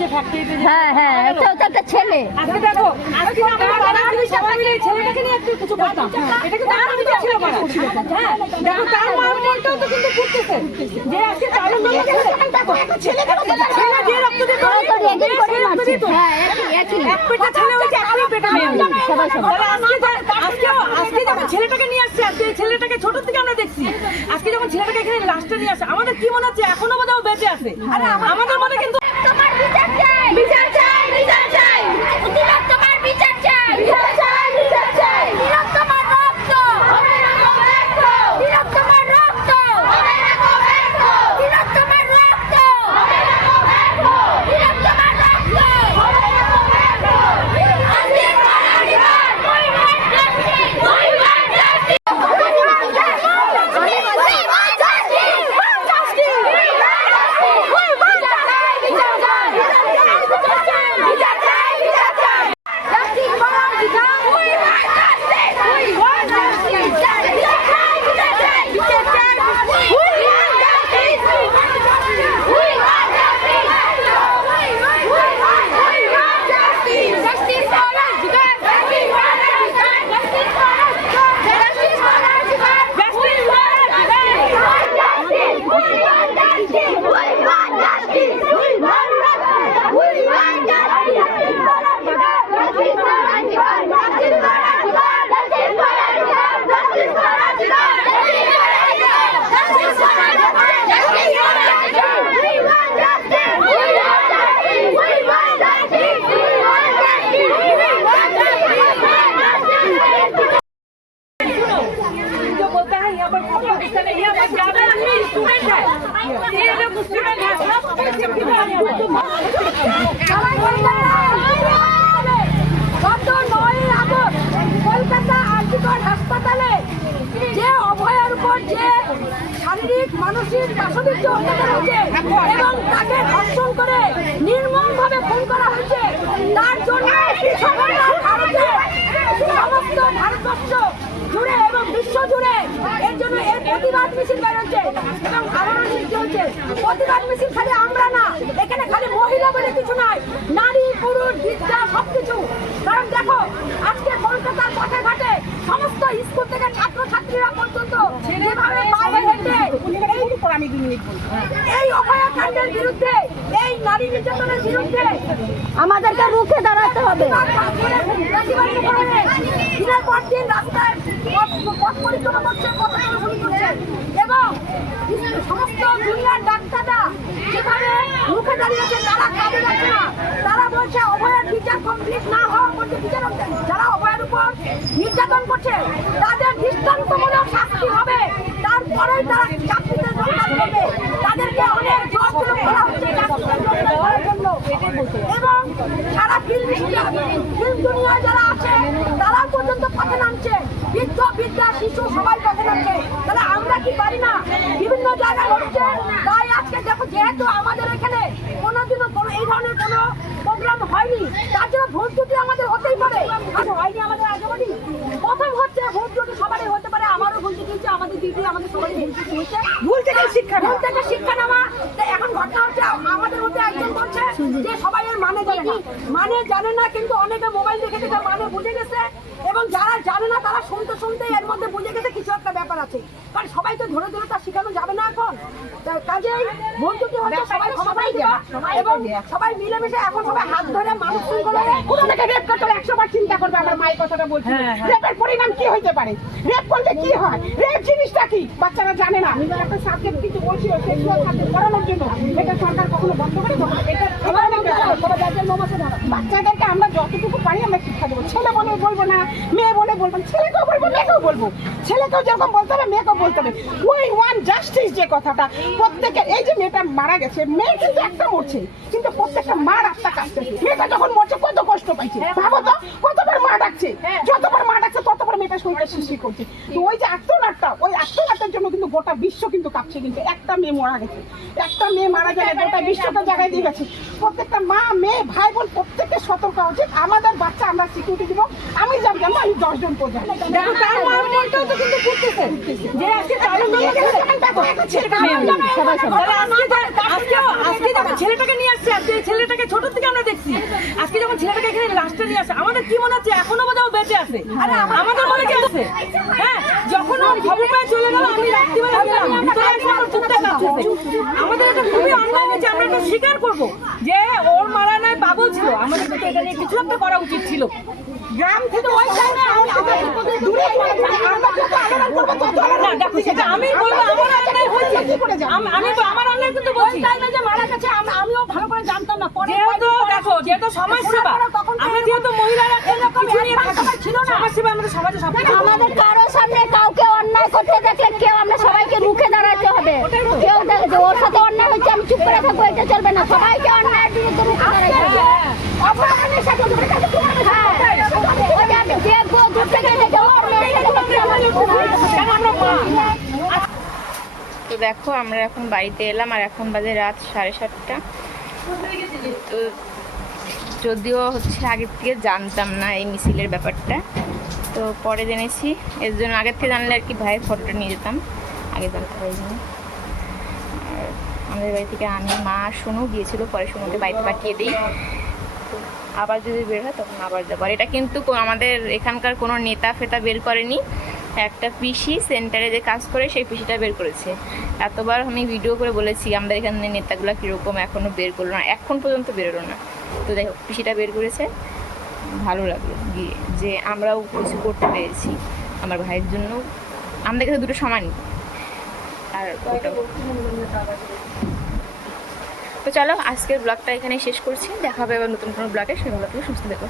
যে ফ্যাক্টরিতে হ্যাঁ হ্যাঁ এটা তো একটা ছেলে। আজকে দেখো আজকে আমরা দাদা আমি সবাই মিলে ছেলেটাকে নিয়ে একটু কিছু করতাম। এটা কিন্তু আমার বিচার ছিল করা হ্যাঁ দেখো তার মা মনটাও তো কিন্তু ফুটতেছে যে আজকে চালু করে ছেলে ছেলে যে রক্ত দিয়ে ওরা তো রেডি করে মারছে। হ্যাঁ একই একই। এক পেটা ছেলে হয়েছে এক পেটা মেয়ে। সবাই সবাই আজকে আজকে যখন ছেলেটাকে নিয়ে আসছে আজকে এই ছেলেটাকে ছোট থেকে আমরা দেখছি। আজকে যখন ছেলেটাকে এখানে লাস্টে নিয়ে আসে আমাদের কি মনে হচ্ছে? এখনও বোধহয় বেঁচে আছে। আমাদের মনে কিন্তু গত নয় আগস্ট কলকাতা আর্টিকল হাসপাতালে যে অভয়ের উপর যে শারীরিক, মানসিক হয়েছে এবং তাকে ধর্ষণ করে নির্মমভাবে খুন করা হয়েছে, তার জন্য সমগ্র ভারতে সমস্ত ভারতবর্ষ জুড়ে এবং বিশ্ব জুড়ে এর জন্য এর প্রতিবাদ মিছিল বেরোচ্ছে এবং আবারও সৃষ্টি প্রতিবাদ মিছিল খালি আমরা না, এখানে খালি মহিলা বলে কিছু নয় নারী, পুরুষ বিদ্যা সবকিছু। কারণ দেখো, আজকে কলকাতার পথে ঘাটে সমস্ত স্কুল থেকে ছাত্র ছাত্রীরা পর্যন্ত যেভাবে পায়ে হেঁটে এই অভয়াকাণ্ডের বিরুদ্ধে, এই নারী নির্যাতনের বিরুদ্ধে আমাদেরকে রুখে দাঁড়াতে হবে। দিনের পর দিন করছে নির্যাতন করছে, তাদের দৃষ্টান্তমূলক শাস্তি হবে। তারপরেই তারা চাকরিতে যোগদান তাদেরকে অনেক জোর করে হচ্ছে। এবং সারা ফিল্ম ফিল্ম দুনিয়ায় যারা আছে তারা পর্যন্ত পথে নামছে বিদ্যা শিশু সবাই পথে নামছে তাহলে আমরা কি পারি না? বিভিন্ন জায়গায় হচ্ছে তাই আজকে দেখো যেহেতু আমাদের এখানে কোনোদিনও কোনো এই ধরনের কোনো প্রোগ্রাম হয়নি তার জন্য ভোট দুটি আমাদের হতেই পারে। আর হয়নি আমাদের আগে বলি? প্রথম হচ্ছে ভোট দুটি সবারই হতে পারে আমারও ভুল ত্রুটি হচ্ছে আমাদের দিদি আমাদের সবারই ভুল ত্রুটি হচ্ছে ভুল থেকে শিক্ষা ভুল থেকে শিক্ষা নেওয়া। এখন ঘটনা হচ্ছে আমাদের মধ্যে একজন বলছে যে সবাই এর মানে জানে না। মানে জানে না কিন্তু অনেকে মোবাইল দেখে দেখে মানে বুঝে গেছে এবং যারা জানে না তারা শুনতে শুনতে এর মধ্যে বুঝে গেছে কিছু একটা কারণ সবাই তো ধরে ধরে তা শেখানো যাবে না এখন। তা কাজেই ত্রুটি হচ্ছে সবাই ক্ষমা করে দিবা এবং সবাই মিলেমিশে এখন সবাই হাত ধরে মানুষ করে কোনোটাকে রেপ করতে একশো বার চিন্তা করবে আমার মায়ের কথাটা বলছি। হ্যাঁ, হ্যাঁ। রেপের পরিণাম কি হইতে পারে? রেপ করলে কি হয়? রেপ জিনিসটা কি? বাচ্চারা জানে না। আমি একটা সাবজেক্ট কিছু বলছিল সেক্সুয়াল সাবজেক্ট পড়ানোর জন্য। এটা সরকার কখনো বন্ধ করে এটা বাচ্চাদেরকে আমরা যতটুকু পারি আমরা শিক্ষা দেবো। ছেলে বলে বলব না মেয়ে বলে বলব ছেলেকেও বলব মেয়েকেও বলব। ছেলেকেও যেরকম বলতে হবে মেয়েকেও বলতে হবে। ওই ওয়ান জাস্টিস যে কথাটা প্রত্যেকে এই যে মেয়েটা মারা গেছে মেয়ে কিন্তু একটা মরছে কিন্তু প্রত্যেকটা মা রাস্তা কাটতেছে। মেয়েটা যখন মরছে কত কষ্ট পাইছে। ভাবো তো কতবার মা ডাকছে যতবার মা সৃষ্টি করছে। তো ওই যে আত্মনাটটা ওই জন্য কিন্তু গোটা বিশ্ব কিন্তু কাঁপছে কিন্তু একটা মেয়ে মারা গেছে। একটা মেয়ে মারা গেলে গোটা বিশ্বটা জায়গায় দিয়ে গেছে। প্রত্যেকটা মা মেয়ে ভাই বোন প্রত্যেককে সতর্ক উচিত আমাদের বাচ্চা আমরা সিকিউরিটি দিব আমি যার জন্য আমি দশজন পর্যন্ত ছেলেটাকে নিয়ে আসছে ছেলেটাকে ছোট থেকে আমরা যখন ছেলেটাকে এখানে লাস্টে নিয়ে আসছে আমাদের কি মনে হচ্ছে? এখনও বোধহয় বেঁচে আছে। আমাদের মনে কি আছে? হ্যাঁ যখন ও খবর পেয়ে চলে গেল আমি রাত্রিবেলা গেলাম। ভিতরে আমার চুপটা কাঁপছে আমাদের এটা খুবই অন্যায় হয়েছে। আমরা এটা স্বীকার করব যে ওর মারা নয় পাগল ছিল। আমাদের তো এটা নিয়ে কিছু একটা করা উচিত ছিল। গ্রাম থেকে ওই টাইমে দূরে আমরা না দেখো সেটা আমি বলব আমার অন্যায় হয়েছে? আমি আমার অন্যায় কিন্তু বলছি। টাইমে যে মারা গেছে আম- আমিও ভালো করে জানতাম না। পরে যেহেতু দেখো সমাজ সেবা আমরা যেহেতু মহিলারা কিছু নিয়ে ছিল না। সমাজ সেবা আমাদের সমাজে সব আমাদের কারও সামনে কাউকে অন্যায় করতে দেখলে কেউ আমরা সবাইকে রুখে দাঁড়াতে হবে। কেউ দেখে ওর সাথে অন্যায় হচ্ছে আমি চুপ করে থাকব এটা চলবে না। সবাইকে অন্যায়ের বিরুদ্ধে রুখে দাঁড়াতে হবে। অপরাধের সাথে রুখে দাঁড়াতে হবে। হ্যাঁ, আমি দেখব দূর থেকে দেখে ওর তো দেখো আমরা এখন বাড়িতে এলাম আর এখন বাজে রাত সাড়ে সাতটা। তো যদিও হচ্ছে আগের থেকে জানতাম না এই মিছিলের ব্যাপারটা। তো পরে জেনেছি, এর জন্য আগের থেকে জানলে আর কি ভাইয়ের ফটোটা নিয়ে যেতাম। আগে জানতে পারিনি। আমাদের বাড়ি থেকে আমি, মা সোনু গিয়েছিল, পরে সোনুকে বাড়িতে পাঠিয়ে দিই। আবার যদি বের হয় তখন আবার যাব। আর এটা কিন্তু আমাদের এখানকার কোনো নেতা ফেতা বের করেনি। একটা পিসি সেন্টারে যে কাজ করে, সেই পিসিটা বের করেছে। এতবার আমি ভিডিও করে বলেছি, আমাদের এখানে নেতাগুলো কীরকম এখনও বের করল না। এখন পর্যন্ত বেরোলো না। তো যাই হোক, পিসিটা বের করেছে। ভালো লাগল গিয়ে, যে আমরাও কিছু করতে পেরেছি আমার ভাইয়ের জন্য। আমাদের কাছে দুটো সমানই আর তো চলো, আজকের ব্লগটা এখানে শেষ করছি। দেখা হবে আবার নতুন কোনো ব্লগে সেই ব্লগে সুস্থ দেখো